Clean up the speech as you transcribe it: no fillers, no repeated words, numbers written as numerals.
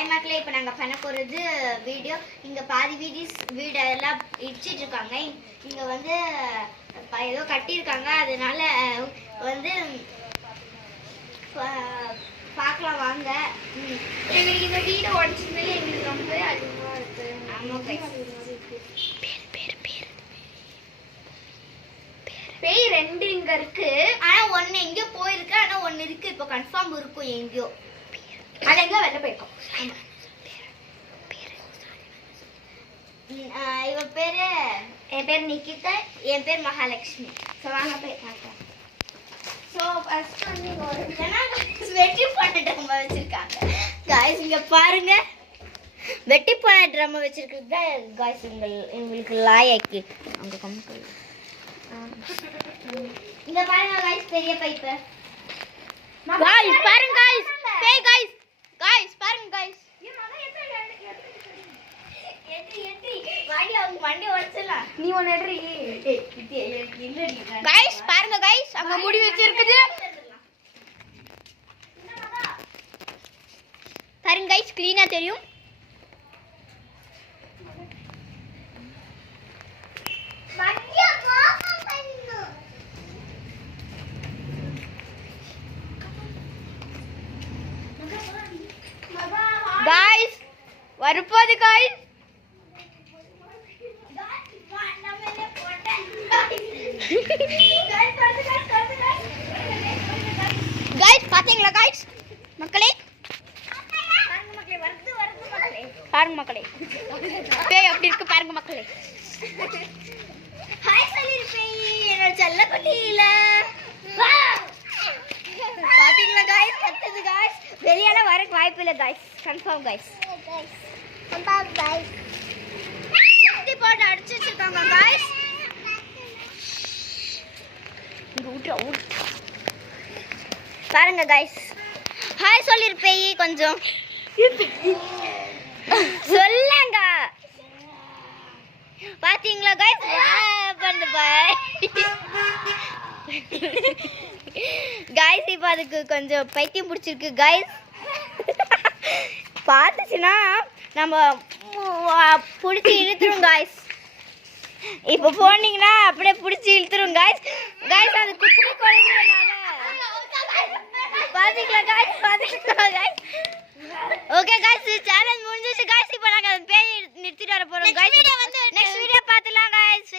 Hi மக்களே, இப்போ நாங்கள் பண்ண போகிறது வீடியோ. இங்கே பாதி வீடு எல்லாம் இடிச்சிட்டு இருக்காங்க. இங்கே வந்து ஏதோ கட்டியிருக்காங்க, அதனால வந்து பார்க்கலாம் வாங்க. எங்களுக்கு இந்த வீடு உடச்சதுல எங்களுக்கு ரொம்ப அதிகமாக இருக்கு. ஆமாம், பேய் 2 இங்க இருக்கு. ஆனா ஒண்ணு எங்கயோ போயிருக்கு, ஆனா ஒண்ணு இருக்கு. இப்போ கன்ஃபார்ம் இருக்கும் எங்கயோ. அது எங்க வெளில போயிருக்கோம். இவ பேரு, என் பேர் நிக்கிதா, என் பேர் மகாலட்சுமி. ஸோ வாங்க போய் பார்க்கலாம். ஸோ ஃபர்ஸ்ட் வந்து ஒரு வெட்டி போன ட்ரம் வச்சிருக்காங்க காய்ஸ். இங்க பாருங்க, வெட்டி போன ட்ரம் வச்சிருக்கிறது தான் காய்ஸ் எங்களுக்கு லாயக்கு. அங்க கம்மி இங்க பாருங்க गाइस, பெரிய பைப். गाइस பாருங்க गाइस, பேய் गाइस, गाइस பாருங்க गाइस. எட்டி வாடி அவங்க வண்டி ஓட்டலாம். நீ ஒன்னு எடுறி. गाइस பாருங்க गाइस, அங்க முடி வச்சிருக்குது பாருங்க गाइस, க்ளீனா தெரியும். गाइस வரப்போது गाइस. गाइस பாத்தீங்களா गाइस மக்களே? பாருங்க மக்களே, பேய் எப்படி இருக்கு பாருங்க மக்களே. ஹாய் சொல்லிரு பேய், என்னோட செல்ல குட்டியில. பாத்தீங்களா गाइस, கத்துது गाइस. வெளியால வரக்கு வாய்ப்பு இல்ல guys, confirm guys. Confirm guys. சக்தி போட்டு அடிச்சு வச்சிருக்காங்க गाइस. பாருங்க गाइस, ஹாய் சொல்லிரு பேய் கொஞ்சம் சொல்லுங்க. பாத்தீங்களா गाइस, பண்ணு பாய் गाइस. இப்போ அதுக்கு கொஞ்சம் பைத்தியம் பிடிச்சிருக்கு गाइस. பார்த்துச்சுன்னா நம்ம பிடிச்சி இழுத்துரும் गाइस. இப்போ போனீங்கன்னா அப்படியே பிடிச்சி இழுத்துரும்